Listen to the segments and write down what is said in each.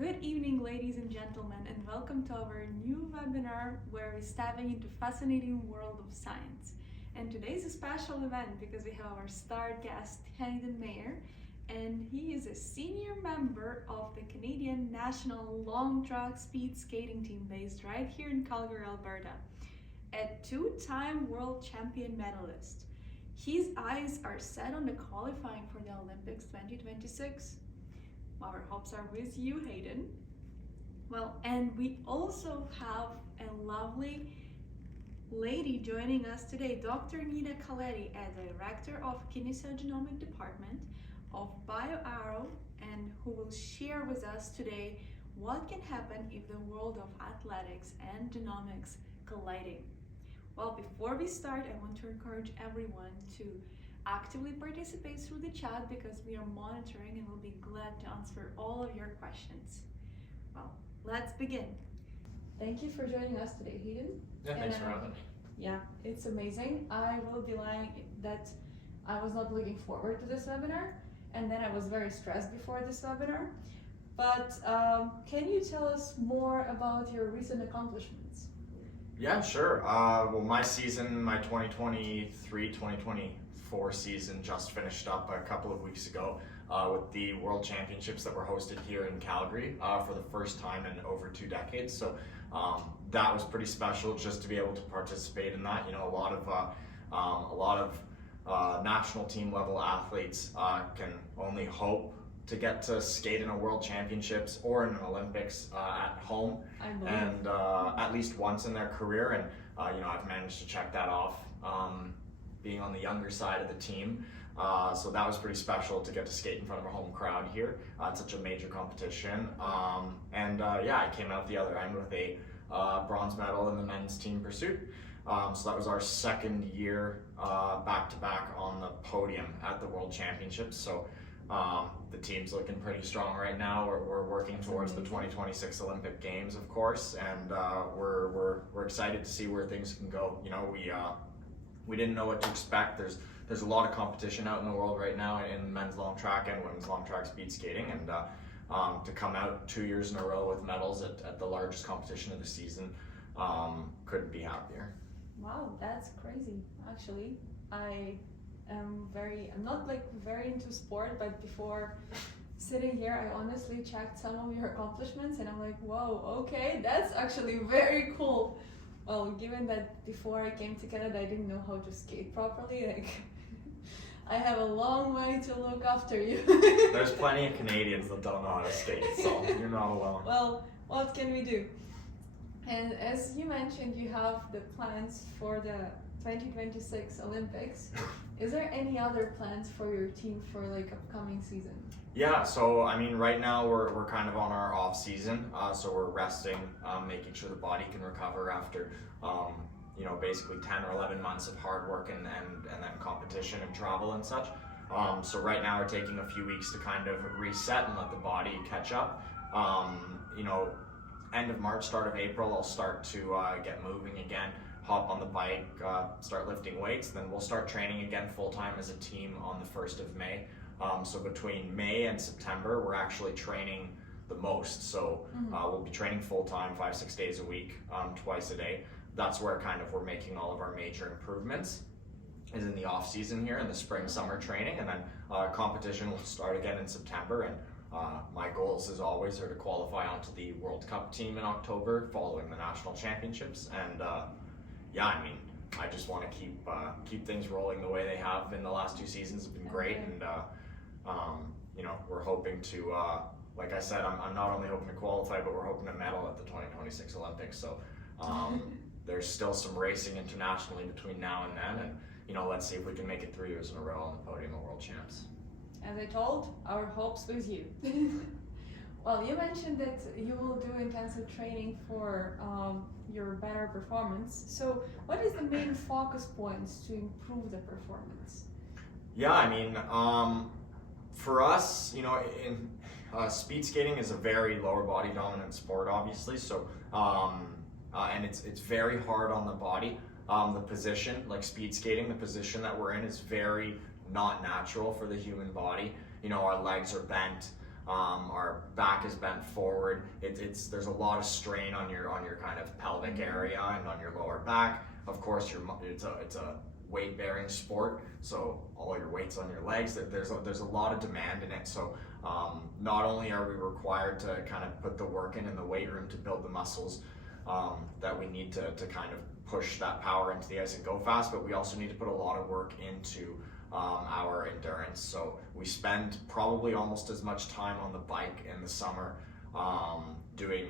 Good evening, ladies and gentlemen, and welcome to our new webinar where we're diving into fascinating world of science. And today's a special event because we have our star guest, Hayden Mayeur, and he is a senior member of the Canadian National Long Track Speed Skating Team based right here in Calgary, Alberta. A two-time world champion medalist. His eyes are set on the qualifying for the Olympics 2026. Our hopes are with you, Hayden. Well, and we also have a lovely lady joining us today, Dr. Neda Khaledi, a director of Kinesiogenomic department of BioAro, and who will share with us today what can happen if the world of athletics and genomics colliding. Well, before we start, I want to encourage everyone to actively participate through the chat because we are monitoring and we'll be glad to answer all of your questions. Well, let's begin. Thank you for joining us today, Hayden. Yeah, thanks for having me. Yeah, it's amazing. I will be lying that I was not looking forward to this webinar, and then I was very stressed before this webinar. But can you tell us more about your recent accomplishments? Yeah, sure. Well, my season, my 2023-2024 season just finished up a couple of weeks ago with the World Championships that were hosted here in Calgary for the first time in over 2 decades. So that was pretty special just to be able to participate in that. You know, a lot of national team level athletes can only hope to get to skate in a World Championships or in an Olympics at home, and at least once in their career. And you know, I've managed to check that off, being on the younger side of the team. So that was pretty special to get to skate in front of a home crowd here. It's such a major competition. Yeah, I came out the other end with a bronze medal in the men's team pursuit. So that was our second year back-to-back on the podium at the World Championships. So the team's looking pretty strong right now. We're working towards the 2026 Olympic Games, of course, and we're excited to see where things can go. You know, we didn't know what to expect. There's a lot of competition out in the world right now in men's long track and women's long track speed skating, and to come out 2 years in a row with medals at the largest competition of the season, couldn't be happier. Wow, that's crazy. Actually, I'm not like very into sport, but before sitting here, I honestly checked some of your accomplishments and I'm like, whoa, okay, that's actually very cool. Well, given that before I came to Canada, I didn't know how to skate properly, like I have a long way to look after you. There's plenty of Canadians that don't know how to skate, so you're not alone. Well, what can we do? And as you mentioned, you have the plans for the 2026 Olympics. Is there any other plans for your team for like upcoming season? Yeah, so I mean, right now we're kind of on our off season, so we're resting, making sure the body can recover after you know, basically 10 or 11 months of hard work and then competition and travel and such. So right now we're taking a few weeks to kind of reset and let the body catch up. You know, end of March, start of April, I'll start to get moving again, hop on the bike, start lifting weights, then we'll start training again full-time as a team on the 1st of May. So between May and September, we're actually training the most. So we'll be training full-time, 5-6 days a week, twice a day. That's where kind of we're making all of our major improvements, is in the off-season here, in the spring-summer training, and then competition will start again in September. And my goals, as always, are to qualify onto the World Cup team in October following the national championships. And yeah, I mean, I just want to keep things rolling the way they have in the last 2 seasons. Have been great, and you know, we're hoping to, like I said, I'm not only hoping to qualify, but we're hoping to medal at the 2026 Olympics. So there's still some racing internationally between now and then, and you know, let's see if we can make it 3 years in a row on the podium of World Champs. As I told, our hopes with you. Well, you mentioned that you will do intensive training for your better performance. So what is the main focus points to improve the performance? Yeah, I mean, for us, you know, in speed skating is a very lower body dominant sport, obviously. So, and it's very hard on the body. The position, like speed skating, the position that we're in is very not natural for the human body. You know, our legs are bent, our back back is bent forward. There's a lot of strain on your kind of pelvic area and on your lower back. Of course, it's a weight-bearing sport, so all your weight's on your legs. There's a lot of demand in it. So not only are we required to kind of put the work in the weight room to build the muscles that we need to kind of push that power into the ice and go fast, but we also need to put a lot of work into our endurance. So we spend probably almost as much time on the bike in the summer doing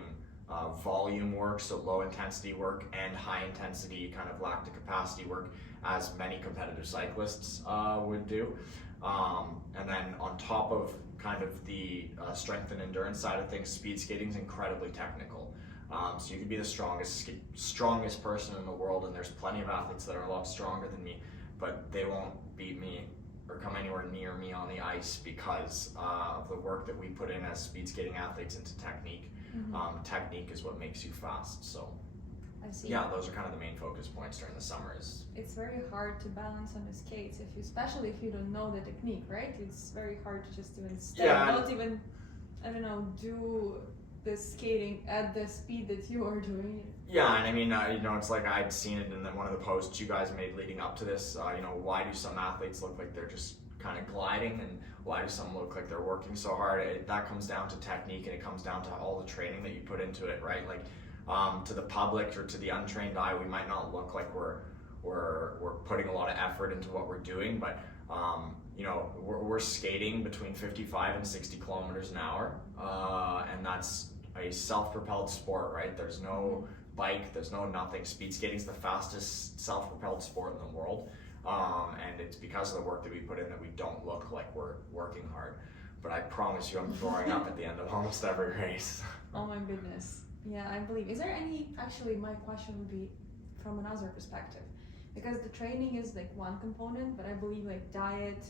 volume work, so low intensity work, and high intensity kind of lactic capacity work, as many competitive cyclists would do. And then on top of kind of the strength and endurance side of things, speed skating is incredibly technical. So you could be the strongest person in the world, and there's plenty of athletes that are a lot stronger than me, but they won't beat me or come anywhere near me on the ice because of the work that we put in as speed skating athletes into technique. Technique is what makes you fast. So I see. Yeah, those are kind of the main focus points during the summers. It's very hard to balance on the skates, especially if you don't know the technique, right? It's very hard to just even don't even, I don't know, do the skating at the speed that you are doing it. Yeah, and I mean, it's like I'd seen it in one of the posts you guys made leading up to this. Why do some athletes look like they're just kind of gliding, and why do some look like they're working so hard? That comes down to technique, and it comes down to all the training that you put into it, right? Like to the public or to the untrained eye, we might not look like we're putting a lot of effort into what we're doing, but we're skating between 55 and 60 kilometers an hour, and that's a self-propelled sport, right? There's no bike, there's no nothing. Speed skating is the fastest self-propelled sport in the world, and it's because of the work that we put in that we don't look like we're working hard. But I promise you, I'm throwing up at the end of almost every race. Oh my goodness. Yeah, I believe. Is there actually my question would be from another perspective, because the training is like one component, but I believe like diet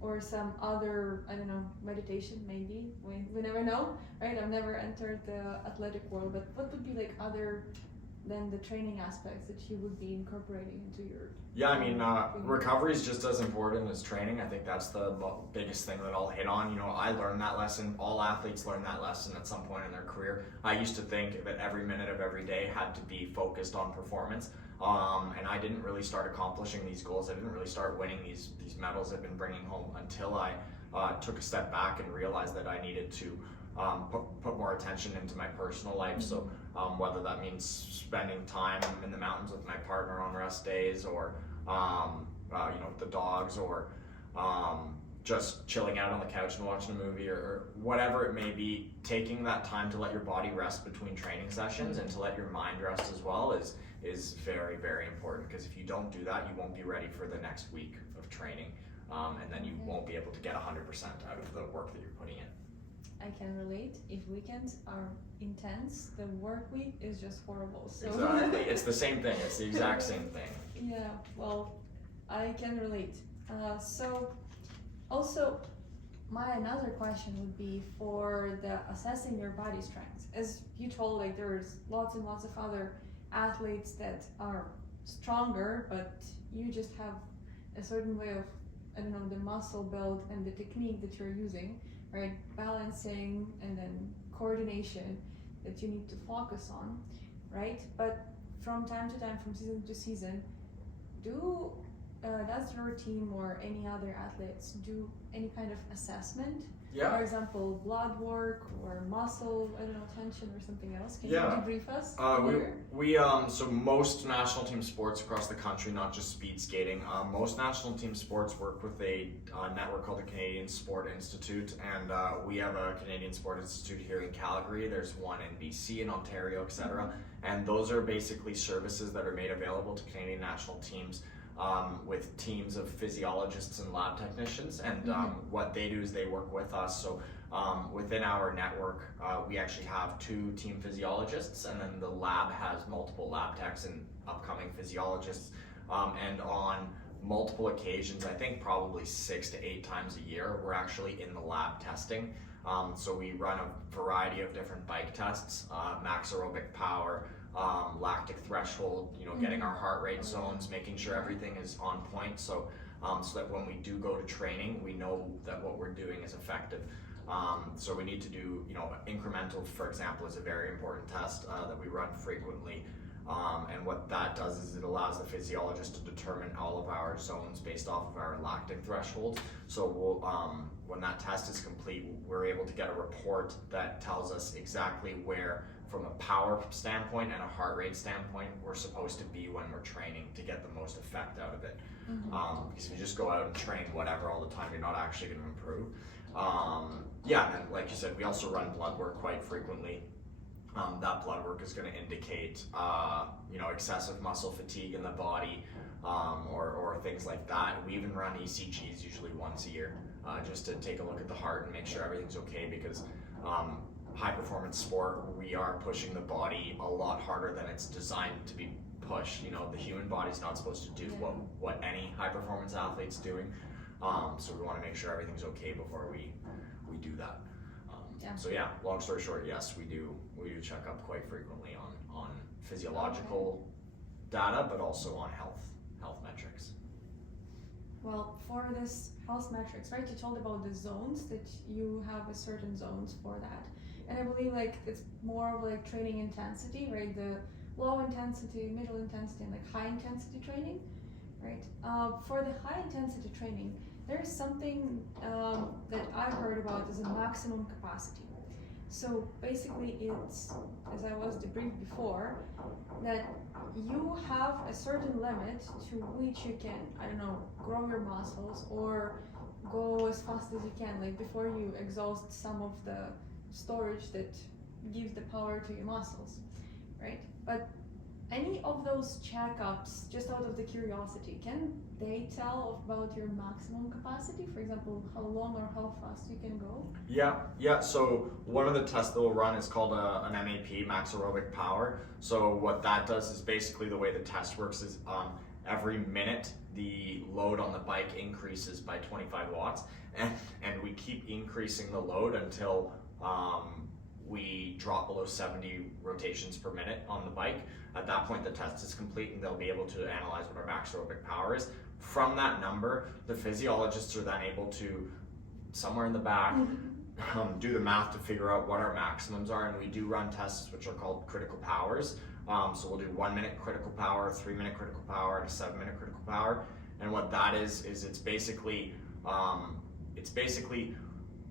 or some other, I don't know, meditation maybe, we never know, right? I've never entered the athletic world, but what would be like other than the training aspects that you would be incorporating into your... Yeah, I mean, recovery is just as important as training. I think that's the biggest thing that I'll hit on. I learned that lesson. All athletes learn that lesson at some point in their career. I used to think that every minute of every day had to be focused on performance. And I didn't really start accomplishing these goals. I didn't really start winning these medals I've been bringing home until I took a step back and realized that I needed to put more attention into my personal life. So whether that means spending time in the mountains with my partner on rest days, or with the dogs, or just chilling out on the couch and watching a movie, or whatever it may be, taking that time to let your body rest between training sessions and to let your mind rest as well is very, very important, because if you don't do that, you won't be ready for the next week of training, and then you won't be able to get 100% out of the work that you're putting in. I can relate. If weekends are intense, the work week is just horrible. So exactly. It's the same thing. It's the exact same thing. Yeah, well, I can relate. So also, my another question would be for the assessing your body strength. As you told, like there's lots and lots of other athletes that are stronger, but you just have a certain way of, I don't know, the muscle build and the technique that you're using, right? Balancing and then coordination that you need to focus on, right? But from time to time, from season to season, does your team or any other athletes do any kind of assessment? Yeah. For example, blood work or muscle, I don't know, tension or something else. Can you debrief us? So most national team sports across the country, not just speed skating, most national team sports work with a network called the Canadian Sport Institute, and we have a Canadian Sport Institute here in Calgary. There's one in BC, in Ontario, etc. And those are basically services that are made available to Canadian national teams, with teams of physiologists and lab technicians, and what they do is they work with us. So within our network, we actually have 2 team physiologists, and then the lab has multiple lab techs and upcoming physiologists, and on multiple occasions, I think probably 6 to 8 times a year, we're actually in the lab testing. So we run a variety of different bike tests, max aerobic power, lactic threshold, getting our heart rate zones, making sure everything is on point, so that when we do go to training, we know that what we're doing is effective. So we need to do, incremental, for example, is a very important test that we run frequently. And what that does is it allows the physiologist to determine all of our zones based off of our lactic thresholds. So when that test is complete, we're able to get a report that tells us exactly where, from a power standpoint and a heart rate standpoint, we're supposed to be when we're training to get the most effect out of it. Because if you just go out and train whatever all the time, you're not actually going to improve. And like you said, we also run blood work quite frequently. That blood work is going to indicate, excessive muscle fatigue in the body, or things like that. We even run ECGs usually once a year, just to take a look at the heart and make sure everything's okay, because high performance sport, we are pushing the body a lot harder than it's designed to be pushed. The human body's not supposed to do what any high performance athlete's doing. So we want to make sure everything's okay before we do that. So long story short, yes, we do check up quite frequently on physiological data, but also on health metrics. Well, for this health metrics, right, you told about the zones, that you have a certain zones for that. And I believe it's more of training intensity, right? The low intensity, middle intensity, and high intensity training, right? For the high intensity training, there's something that I heard about as a maximum capacity. So basically it's, as I was debriefed before, that you have a certain limit to which you can, grow your muscles or go as fast as you can, before you exhaust some of the storage that gives the power to your muscles, right? But any of those checkups, just out of the curiosity, can they tell about your maximum capacity? For example, how long or how fast you can go? Yeah. So one of the tests that we'll run is called an MAP, max aerobic power. So what that does is basically the way the test works is every minute the load on the bike increases by 25 watts, and we keep increasing the load until we drop below 70 rotations per minute on the bike. At that point, the test is complete and they'll be able to analyze what our max aerobic power is. From that number, the physiologists are then able to, somewhere in the back, do the math to figure out what our maximums are. And we do run tests which are called critical powers. So we'll do 1 minute critical power, 3 minute critical power, and a 7 minute critical power. And what that is it's basically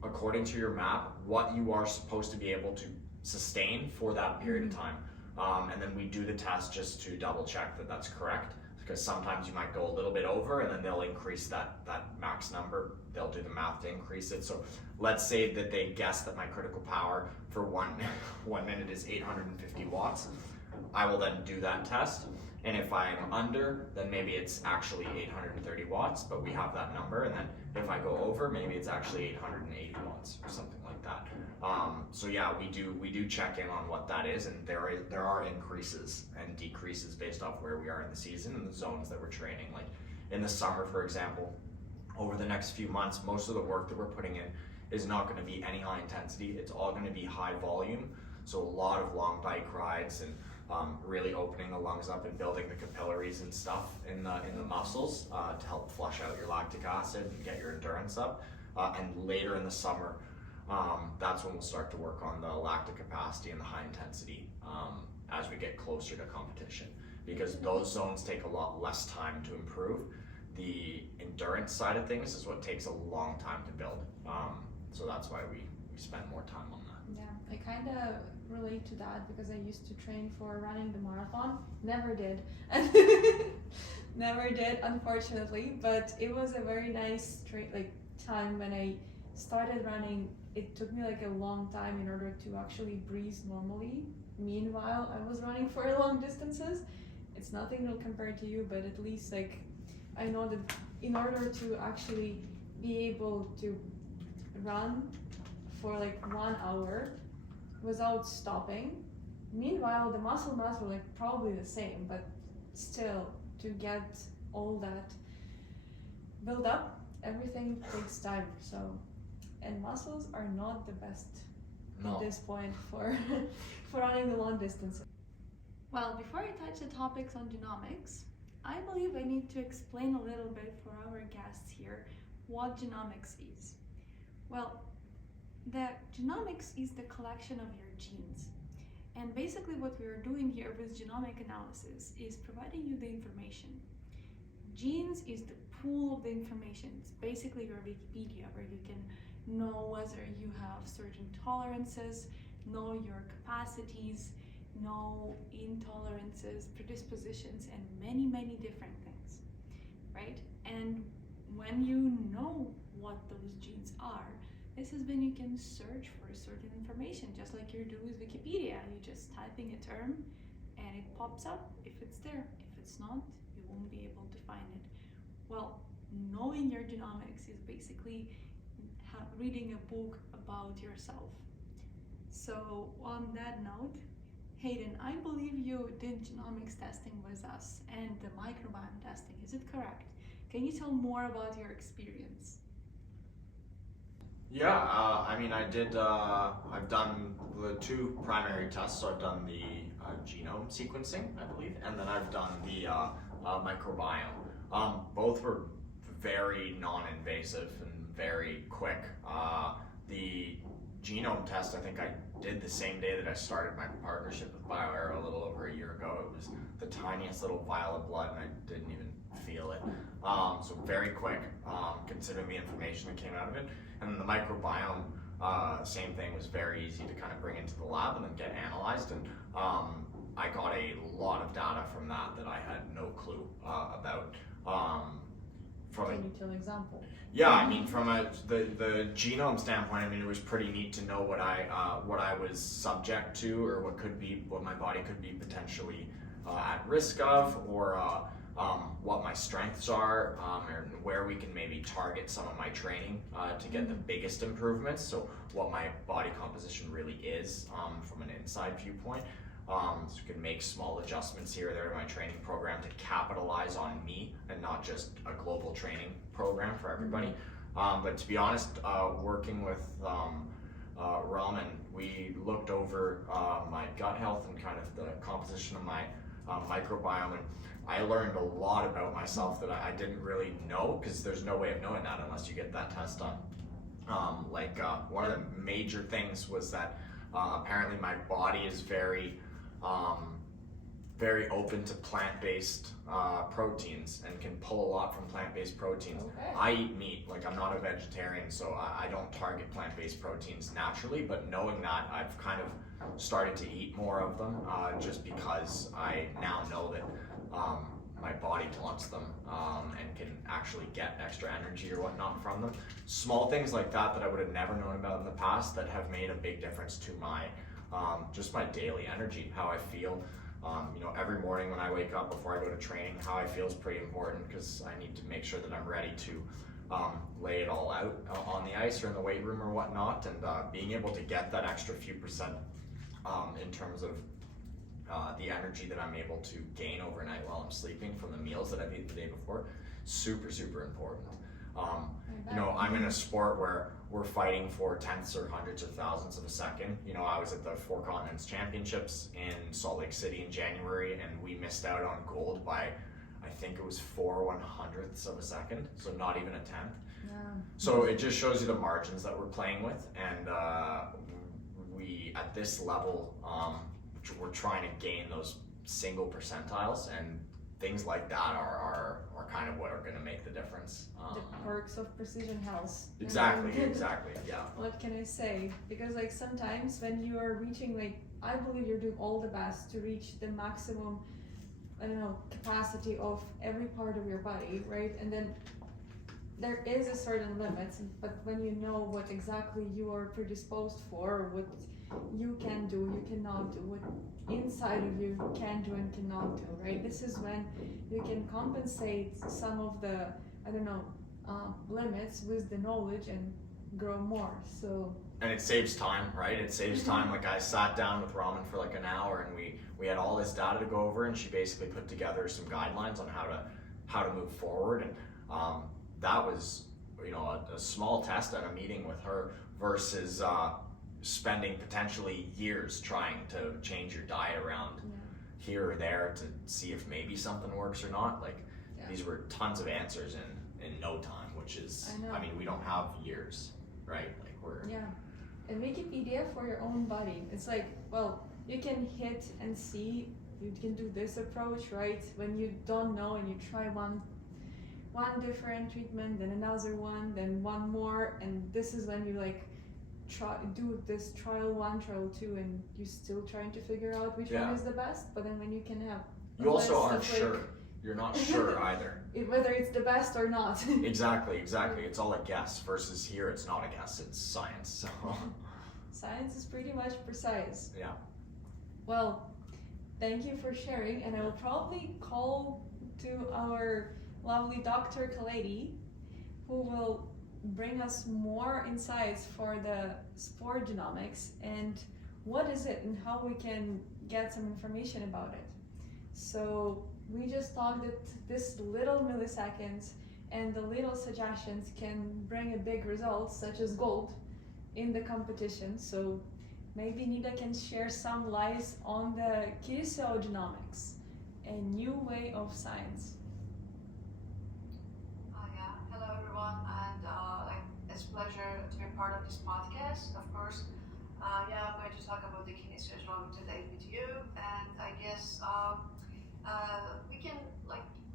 according to your map, what you are supposed to be able to sustain for that period of time. And then we do the test just to double check that that's correct, because sometimes you might go a little bit over and then they'll increase that max number. They'll do the math to increase it. So let's say that they guess that my critical power for 1 minute is 850 watts. I will then do that test. And if I'm under, then maybe it's actually 830 watts, but we have that number. And then if I go over, maybe it's actually 880 watts or something like that. So we do check in on what that is, and there are increases and decreases based off where we are in the season and the zones that we're training. Like in the summer, for example, over the next few months, most of the work that we're putting in is not going to be any high intensity. It's all going to be high volume. So a lot of long bike rides and really opening the lungs up and building the capillaries and stuff in the muscles to help flush out your lactic acid and get your endurance up. And later in the summer, that's when we'll start to work on the lactic capacity and the high intensity as we get closer to competition, because those zones take a lot less time to improve. The endurance side of things is what takes a long time to build. So that's why we spend more time on that. Yeah, I kind of relate to that because I used to train for running the marathon. Never did. Never did, unfortunately, but it was a very nice time when I started running. It took me a long time in order to actually breathe normally. Meanwhile, I was running for long distances. It's nothing real compared to you, but at least I know that in order to actually be able to run for 1 hour without stopping, meanwhile the muscle mass were probably the same, but still to get all that build up, everything takes time. So, and muscles are not the best at this point for running the long distances. Well, before I touch the topics on genomics, I believe I need to explain a little bit for our guests here what genomics is. Well, The genomics is the collection of your genes. And basically what we are doing here with genomic analysis is providing you the information. Genes is the pool of the information. It's basically your Wikipedia, where you can know whether you have certain tolerances, know your capacities, know intolerances, predispositions, and many, many different things, right? And when you know what those genes are, this is when you can search for certain information, just like you do with Wikipedia. You just typing a term and it pops up if it's there. If it's not, you won't be able to find it. Well, knowing your genomics is basically reading a book about yourself. So on that note, Hayden, I believe you did genomics testing with us and the microbiome testing. Is it correct? Can you tell more about your experience? Yeah, I mean, I did, I've done the two primary tests. So I've done the genome sequencing, I believe, and then I've done the microbiome. Both were very non-invasive and very quick. The genome test, I think I did the same day that I started my partnership with BioAro a little over a year ago. It was the tiniest little vial of blood and I didn't even feel it. So very quick, considering the information that came out of it. And then the microbiome, same thing, was very easy to kind of bring into the lab and then get analyzed. And I got a lot of data from that I had no clue about. Can you tell an example? Yeah, I mean, from the genome standpoint, I mean, it was pretty neat to know what I was subject to, or what my body could be potentially at risk of, or what my strengths are, and where we can maybe target some of my training to get the biggest improvements. So what my body composition really is from an inside viewpoint. So we can make small adjustments here or there to my training program to capitalize on me and not just a global training program for everybody. But to be honest, working with Raman, we looked over my gut health and kind of the composition of my microbiome, and I learned a lot about myself that I didn't really know, because there's no way of knowing that unless you get that test done. One of the major things was that apparently my body is very open to plant-based proteins and can pull a lot from plant-based proteins. Okay. I eat meat, like I'm not a vegetarian, so I don't target plant-based proteins naturally, but knowing that, I've kind of started to eat more of them just because I now know that my body wants them and can actually get extra energy or whatnot from them. Small things like that I would have never known about in the past that have made a big difference to my just my daily energy, how I feel. Every morning when I wake up before I go to training, how I feel is pretty important, because I need to make sure that I'm ready to lay it all out on the ice or in the weight room or whatnot, and being able to get that extra few percent in terms of the energy that I'm able to gain overnight while I'm sleeping from the meals that I've eaten the day before, super, super important. I'm in a sport where we're fighting for tenths or hundreds of thousands of a second. I was at the Four Continents Championships in Salt Lake City in January, and we missed out on gold by, I think it was 4/100ths of a second, so not even a tenth. Yeah. So it just shows you the margins that we're playing with, and we, at this level, we're trying to gain those single percentiles, and things like that are kind of what are going to make the difference. The perks of precision health. Exactly, yeah. What can I say? Because sometimes when you are reaching, I believe you're doing all the best to reach the maximum, capacity of every part of your body, right? And then there is a certain limit, but when you know what exactly you are predisposed for, what you can do, you cannot do, what inside of you can do and cannot do, right? This is when you can compensate some of the, limits with the knowledge and grow more. So. And it saves time, right? It saves time. Like, I sat down with Raman for like an hour, and we had all this data to go over, and she basically put together some guidelines on how to move forward, and that was a small test at a meeting with her versus spending potentially years trying to change your diet around here or there to see if maybe something works or not. These were tons of answers in no time, which is, we don't have years, right? and Wikipedia for your own body. It's like, well, you can hit and see, you can do this approach, right? When you don't know and you try one different treatment, then another one, then one more, and this is when you like do this trial 1, trial 2, and you're still trying to figure out which one is the best. But then when you can have you also aren't sure. You're not sure either. Whether it's the best or not. Exactly. It's all a guess versus here it's not a guess, it's science. So Science is pretty much precise. yeah. Well, thank you for sharing, and I will probably call to our lovely Dr. Khaledi, who will bring us more insights for the sport genomics and what is it and how we can get some information about it. So we just talked that this little milliseconds and the little suggestions can bring a big result, such as gold in the competition. So maybe Neda can share some light on the Kinesiogenomics, a new way of science. Yeah, hello everyone, and it's a pleasure to be part of this podcast. Of course, I'm going to talk about the Kinesiogenomics today with you, and I guess we can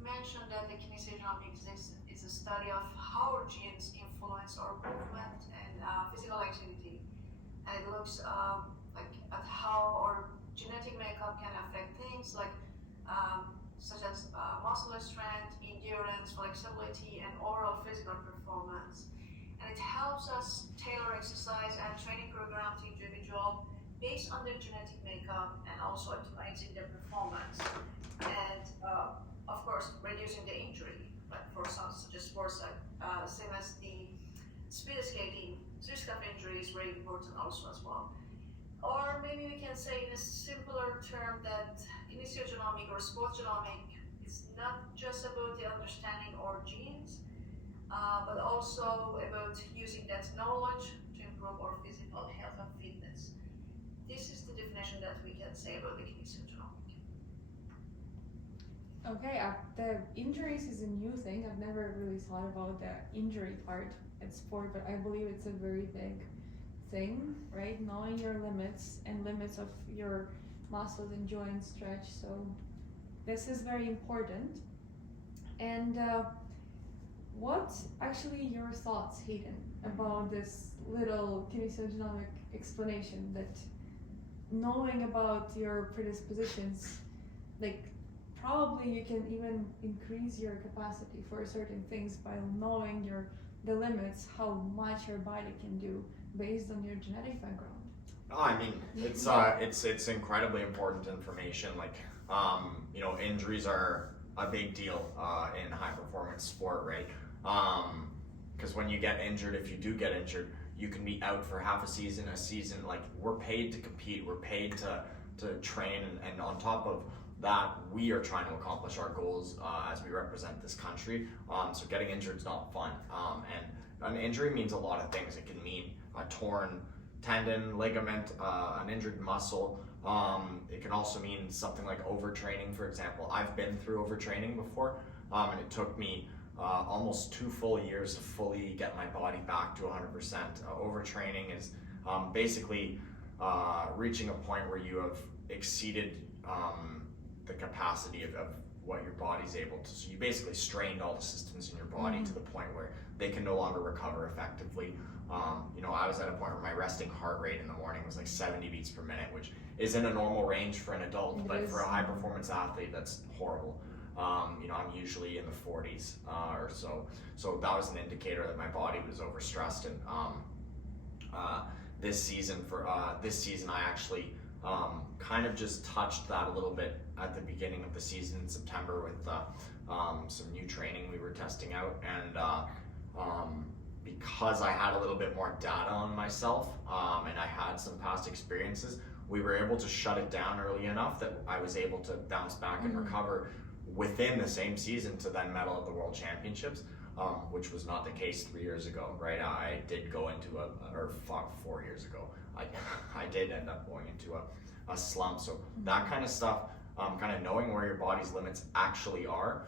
mention that the Kinesiogenomics is a study of how our genes influence our movement and physical activity, and it looks at how our genetic makeup can affect things such as muscular strength, endurance, flexibility, and overall physical performance. And it helps us tailor exercise and training program to individual based on their genetic makeup and also optimizing their performance. And of course, reducing the injury, like for some such as sports same as the speed skating, risk of injury is very important also as well. Or maybe we can say in a simpler term that kinesiogenomic or sports genomic is not just about the understanding our genes, but also about using that knowledge to improve our physical health and fitness. This is the definition that we can say about the kinesiogenomic. Okay, the injuries is a new thing. I've never really thought about the injury part at sport, but I believe it's a very big thing, right? Knowing your limits and limits of your muscles and joint stretch. So this is very important. And what actually your thoughts, Hayden, about this little kinesiogenomic explanation that knowing about your predispositions, like probably you can even increase your capacity for certain things by knowing the limits, how much your body can do based on your genetic background. No, I mean it's incredibly important information. Injuries are a big deal in high performance sport, right? Because when you get injured, if you do get injured, you can be out for half a season. Like we're paid to compete, we're paid to train, and on top of that, we are trying to accomplish our goals as we represent this country. So getting injured is not fun. And an injury means a lot of things. It can mean a torn tendon, ligament, an injured muscle. It can also mean something like overtraining, for example. I've been through overtraining before, and it took me almost 2 full years to fully get my body back to 100%. Overtraining is basically reaching a point where you have exceeded the capacity of what your body's able to. So you basically strained all the systems in your body to the point where they can no longer recover effectively. I was at a point where my resting heart rate in the morning was like 70 beats per minute, which is in a normal range for an adult, but for a high performance athlete, that's horrible. I'm usually in the 40s or so. So that was an indicator that my body was overstressed. And this season I actually kind of just touched that a little bit at the beginning of the season in September with some new training we were testing out, and because I had a little bit more data on myself and I had some past experiences, we were able to shut it down early enough that I was able to bounce back and recover within the same season to then medal at the World Championships, which was not the case 3 years ago, right? I did go into 4 years ago. I did end up going into a slump. So that kind of stuff, kind of knowing where your body's limits actually are,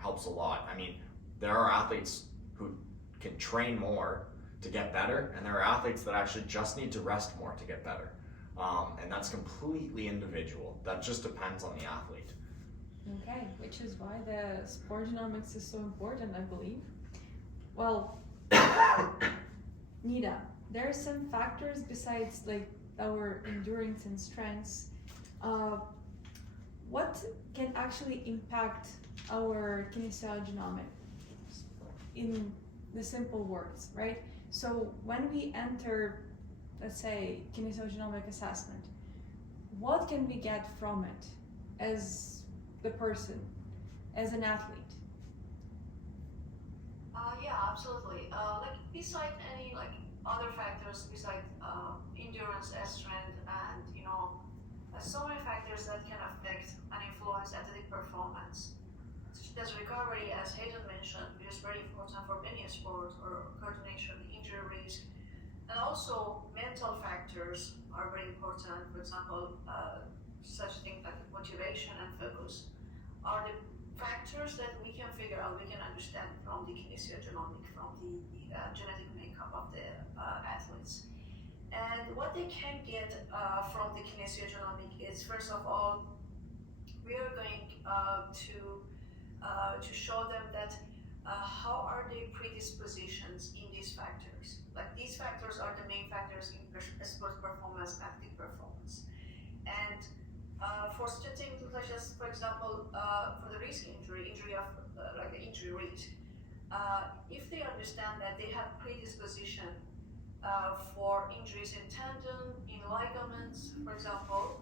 helps a lot. I mean, there are athletes who can train more to get better, and there are athletes that actually just need to rest more to get better. And that's completely individual. That just depends on the athlete. Okay, which is why the sport genomics is so important, I believe. Well, Neda, there are some factors besides like our endurance and strengths. What can actually impact our kinesiogenomics in the simple words, right? So when we enter, let's say, kinesiogenomic assessment, what can we get from it as the person, as an athlete? Yeah, absolutely. Like beside any like other factors, beside endurance, strength, and so many factors that can affect and influence athletic performance. Such as recovery, as Hayden mentioned, which is very important for many sports, or coordination, injury risk, and also mental factors are very important. For example, such things like motivation and focus are the factors that we can figure out, we can understand from the kinesiogenomic, from the genetic makeup of the athletes. And what they can get from the kinesiogenomic is, first of all, we are going to show them that how are their predispositions in these factors. Like these factors are the main factors in sports performance, athletic performance. And for such things such as, for example, for the risk injury of like the injury risk, if they understand that they have predisposition for injuries in tendon, in ligaments, for example,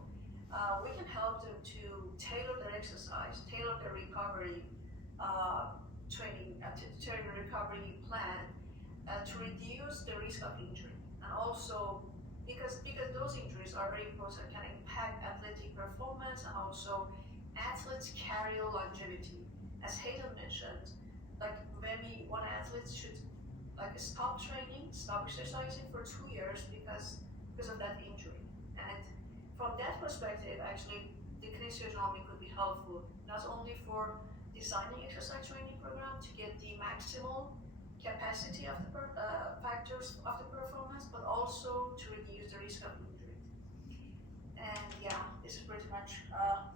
we can help them to tailor their exercise, tailor their recovery training, tailor the recovery plan to reduce the risk of injury. And also, because those injuries are very important, can impact athletic performance and also athletes' career longevity. As Hayden mentioned, like maybe one athlete should like stop training, stop exercising for 2 years because of that injury. And from that perspective, actually, the kinesiogenomic could be helpful not only for designing exercise training program to get the maximal capacity of the factors of the performance, but also to reduce the risk of injury. And yeah, this is pretty much of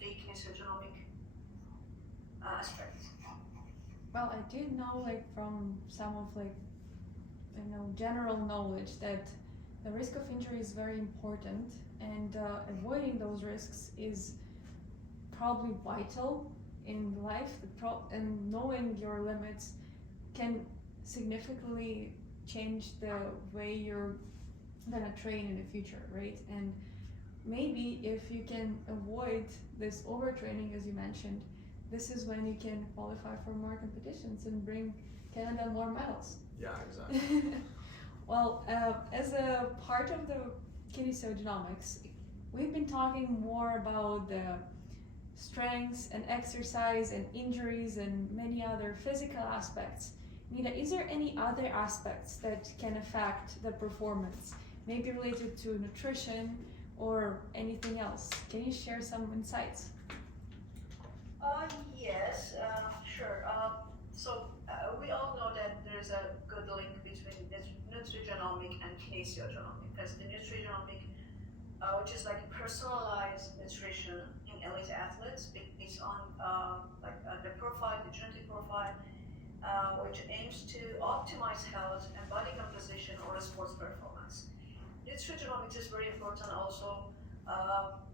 the kinesiogenomic aspect. Well, I did know like from some of like, general knowledge that the risk of injury is very important, and avoiding those risks is probably vital in life. And knowing your limits can significantly change the way you're gonna train in the future, right? And maybe if you can avoid this overtraining, as you mentioned, this is when you can qualify for more competitions and bring Canada more medals. Yeah, exactly. Well, as a part of the kinesiogenomics, we've been talking more about the strengths and exercise and injuries and many other physical aspects. Neda, is there any other aspects that can affect the performance, maybe related to nutrition or anything else? Can you share some insights? Yes, sure. So we all know that there's a good link between nutrigenomic and kinesiogenomic, because the nutrigenomic, which is like personalized nutrition in elite athletes based on the profile, the genetic profile, which aims to optimize health and body composition or sports performance. Nutrigenomics is very important also,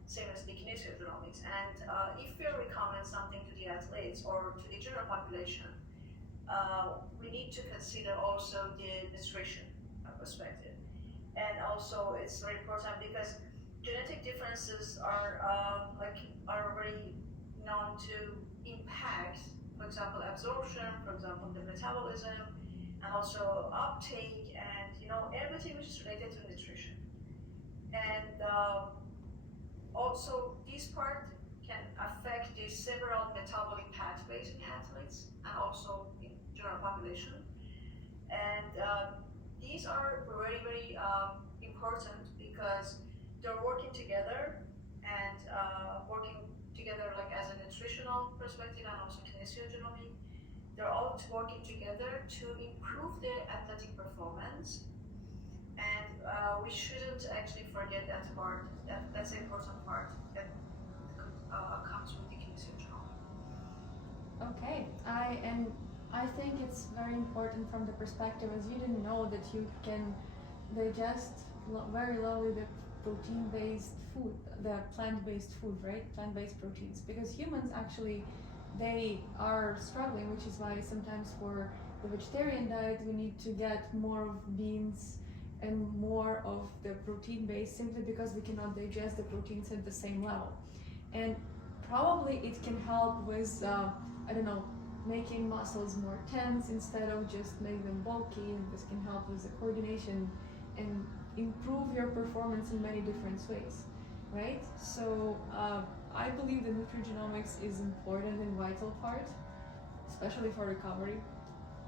same as the kinesiogenomics. And if we recommend something to the athletes or to the general population, we need to consider also the nutrition perspective. And also it's very important because genetic differences are very known to impact, for example, absorption, for example, the metabolism, and also uptake, and everything which is related to nutrition. And also this part can affect the several metabolic pathways in athletes and also in general population. And these are very, very important because they're working together and working together like as a nutritional perspective and also kinesiogenomic. they're all working together to improve their athletic performance. And we shouldn't actually forget that part. That's an important part that comes with the kinesiology. Okay, I think it's very important from the perspective, as you didn't know that you can digest very lowly the protein-based food, the plant-based food, right? Plant-based proteins, because humans actually they are struggling, which is why sometimes for the vegetarian diet we need to get more of beans and more of the protein base, simply because we cannot digest the proteins at the same level. And probably it can help with I don't know, making muscles more tense instead of just make them bulky, and this can help with the coordination and improve your performance in many different ways, right? So I believe the nutrigenomics is important and vital part, especially for recovery,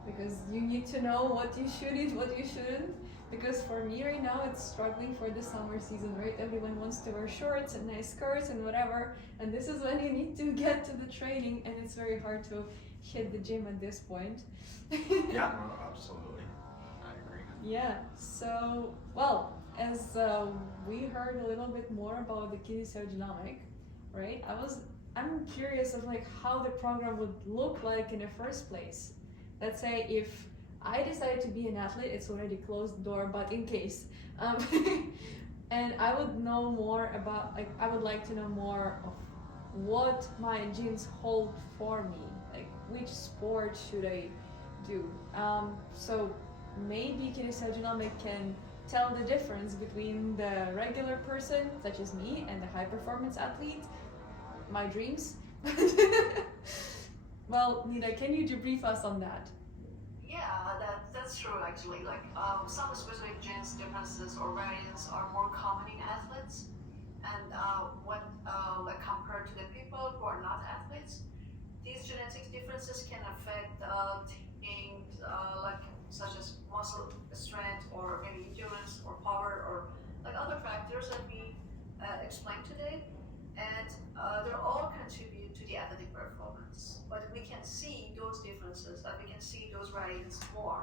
because you need to know what you should eat, what you shouldn't. Because for me right now, it's struggling for the summer season, right? Everyone wants to wear shorts and nice skirts and whatever, and this is when you need to get to the training, and it's very hard to hit the gym at this point. Yeah, no, absolutely. I agree. Yeah, so, well, as we heard a little bit more about the Kinesiogenomic, right? I'm curious of like how the program would look like in the first place. Let's say if I decide to be an athlete, it's already closed door, but in case. And I would know more about, like, I would like to know more of what my genes hold for me, like which sport should I do. So maybe Kinesiogenomic can tell the difference between the regular person, such as me, and the high performance athlete, my dreams. Well, Neda, can you debrief us on that? Yeah, that's true actually. Like some specific genes differences or variants are more common in athletes, and when like compared to the people who are not athletes, these genetic differences can affect things like such as muscle strength or maybe endurance or power or like other factors that we explained today, and they all contribute to the athletic performance. But we can see those differences, like we can see those variants more,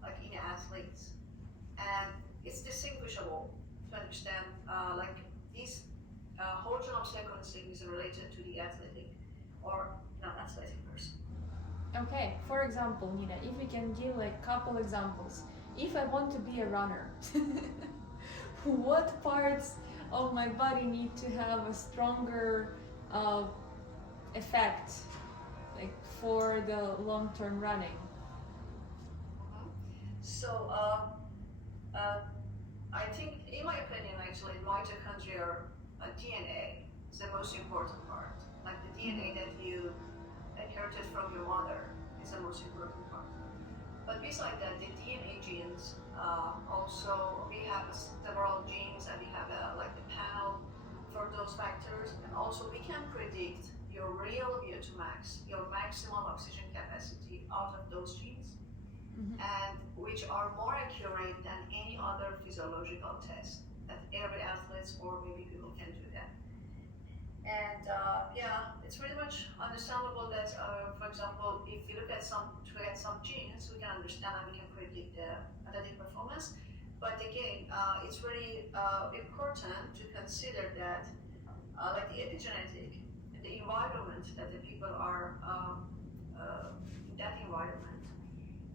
like in athletes, and it's distinguishable to understand like these whole genome sequencing is related to the athletic or non-athletic person. Okay, for example, Neda, if we can give like couple examples. If I want to be a runner, what parts of my body need to have a stronger effect, like for the long-term running? Mhm. So I think, in my opinion, actually, mitochondrial DNA is the most important part. Like the DNA that you inherited from your mother is the most important part. But besides that, the DNA genes, also we have several genes and we have like the panel for those factors, and also we can predict your real VO2 max, your maximum oxygen capacity out of those genes, and which are more accurate than any other physiological test that every athlete or maybe people can do that. And yeah, it's pretty much understandable that, for example, if you look at some genes, we can understand and we can predict the athletic performance. But again, it's really important to consider that, like the epigenetic, the environment that the people are in that environment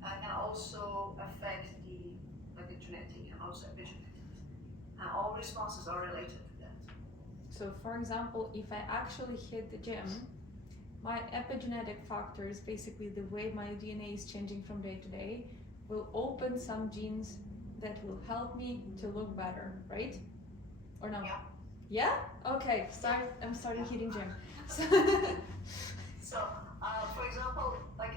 can also affect the genetic and also epigenetic. And all responses are related to that. So, for example, if I actually hit the gym, my epigenetic factors, basically the way my DNA is changing from day to day, will open some genes that will help me to look better, right? Or no? Yeah. Yeah? Okay, I'm starting hitting gym. So, for example, like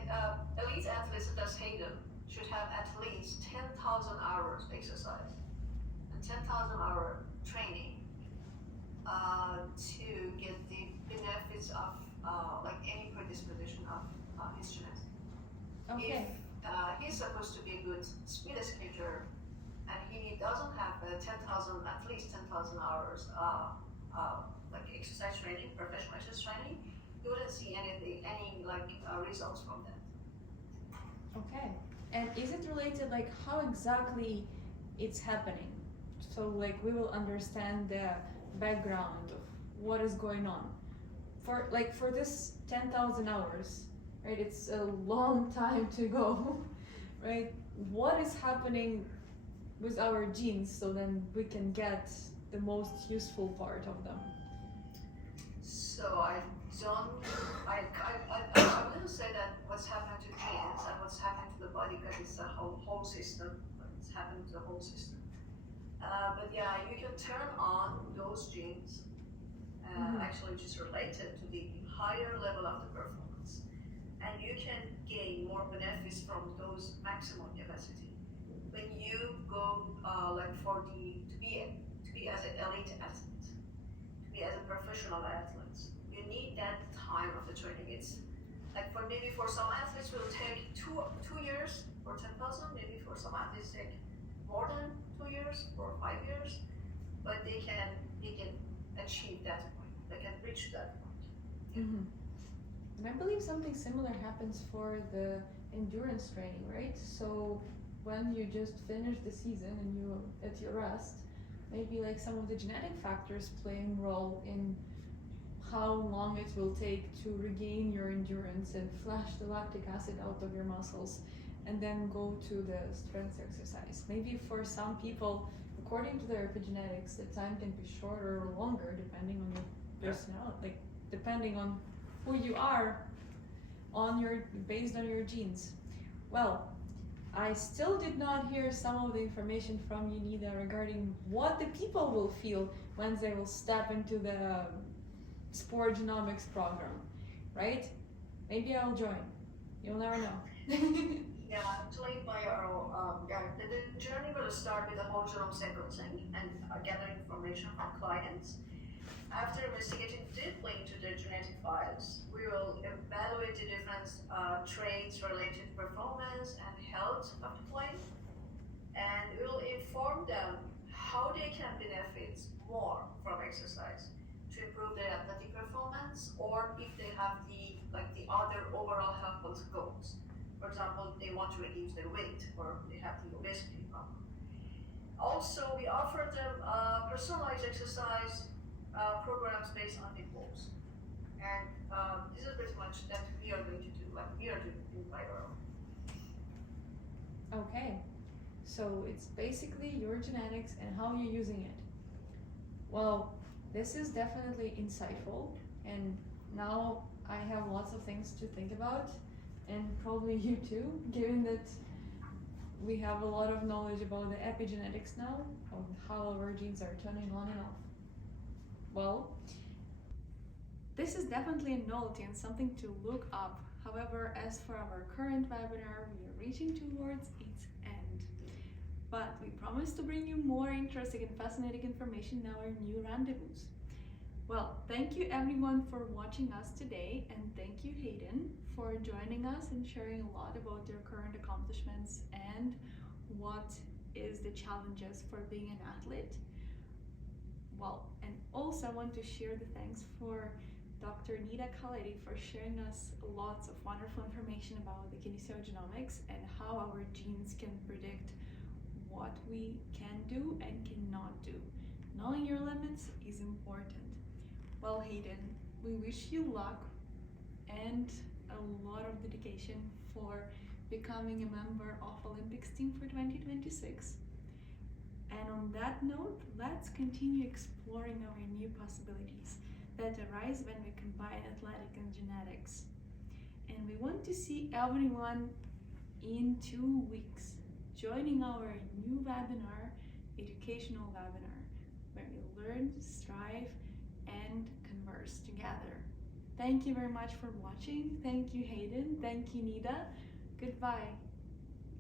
elite athletes such as Hayden should have at least 10,000 hours exercise and 10,000 hour training to get the benefits of like any predisposition of his genetic. Okay. If he's supposed to be a good speed skater and he doesn't have at least 10,000 hours like exercise training, professional exercise training, you wouldn't see any results from that. Okay. And is it related, like, how exactly it's happening? So, like, we will understand the background of what is going on. For this 10,000 hours, right? It's a long time to go, right? What is happening with our genes so then we can get the most useful part of them? So I wouldn't say that what's happened to genes and what's happened to the body, because it's a whole system. It's happened to the whole system. But yeah, you can turn on those genes, actually which is related to the higher level of the performance, and you can gain more benefits from those maximum capacity. When you go to be as an elite athlete, to be as a professional athlete, you need that time of the training. It's like for some athletes it will take two years or 10,000. Maybe for some athletes take more than 2 years or 5 years, but they can achieve that point. They can reach that point. Mm-hmm. And I believe something similar happens for the endurance training, right? So when you just finish the season and you at your rest, maybe like some of the genetic factors playing role in how long it will take to regain your endurance and flush the lactic acid out of your muscles and then go to the strength exercise. Maybe for some people, according to their epigenetics, the time can be shorter or longer depending on your personality, like depending on who you are based on your genes. Well, I still did not hear some of the information from you, Neda, regarding what the people will feel when they will step into the Sports Genomics program, right? Maybe I'll join. You'll never know. Yeah, actually, BioAro, the journey will start with the whole genome sequencing and gathering information from clients. After investigating deeply into their genetic files, we will evaluate the different traits related to performance and health of the plane, and we will inform them how they can benefit more from exercise to improve their athletic performance, or if they have the other overall health goals. For example, they want to reduce their weight or they have the obesity problem. Also, we offer them personalized exercise programs based on their goals. And this is pretty much that we are going to do, like we are doing in BioAro. Okay, so it's basically your genetics and how you're using it. Well, this is definitely insightful, and now I have lots of things to think about, and probably you too, given that we have a lot of knowledge about the epigenetics now, of how our genes are turning on and off. Well, this is definitely a novelty and something to look up. However, as for our current webinar, we are reaching towards its end. But we promise to bring you more interesting and fascinating information in our new rendezvous. Well, thank you everyone for watching us today, and thank you Hayden for joining us and sharing a lot about your current accomplishments and what is the challenges for being an athlete. Well, and also I want to share the thanks for Dr. Neda Khaledi for sharing us lots of wonderful information about the Kinesiogenomics and how our genes can predict what we can do and cannot do. Knowing your limits is important. Well, Hayden, we wish you luck and a lot of dedication for becoming a member of Olympics team for 2026. And on that note, let's continue exploring our new possibilities that arise when we combine athletic and genetics. And we want to see everyone in 2 weeks joining our new webinar, educational webinar, where we learn, strive, and converse together. Thank you very much for watching. Thank you, Hayden. Thank you, Neda. Goodbye.